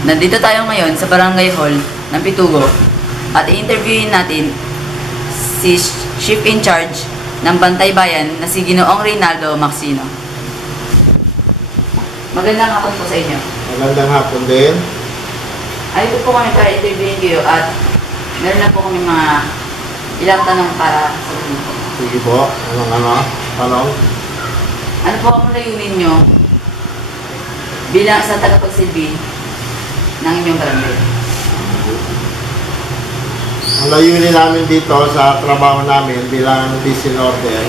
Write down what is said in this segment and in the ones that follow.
Nandito tayo ngayon sa Barangay Hall ng Pitugo at i-interviewin natin si Chief in Charge ng Bantay Bayan na si Ginoong Reynaldo Maxino. Magandang hapon po sa inyo. Magandang hapon din. Ayun po kami para interviewin kayo at meron na po kami mga ilang tanong para sa inyo. Sige po. Tanong? Ano po ang layunin nyo bilang sa tagapagsilbi ng inyong barangay? Ang layunin namin dito sa trabaho namin bilang peace and order,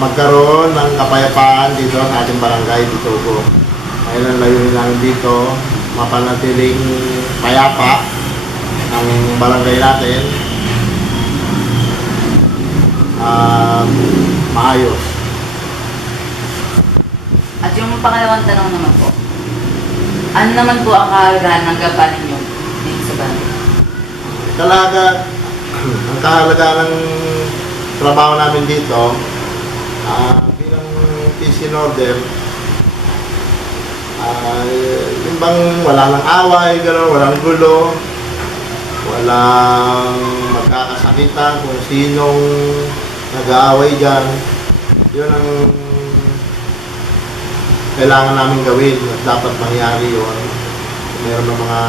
magkaroon ng kapayapaan dito sa ating barangay Pitugo. Ayun ang layunin namin dito, mapanatiling payapa ang barangay natin, maayos. At yung pangalawang tanong naman po, ano naman po ang kahalagahan ng gapan ninyo dito sa barangay? Ang kahalagaan ng trabaho namin dito, bilang peace and order, yung bang wala nang away, gano'n, walang gulo, walang magkakasakitan kung sinong nag-aaway dyan. Yun ang kailangan namin gawin at dapat mangyari yun. Kung meron ng mga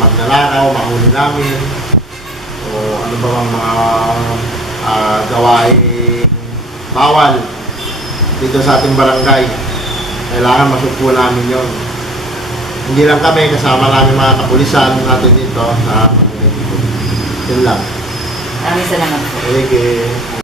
magnanakaw, mahuli namin, o ano ba bang mga gawain bawal dito sa ating barangay, kailangan masugpo namin yun. Hindi lang kami, kasama namin mga kapulisan natin dito sa barangay dito. Yun lang. Maraming salamat po. Okay.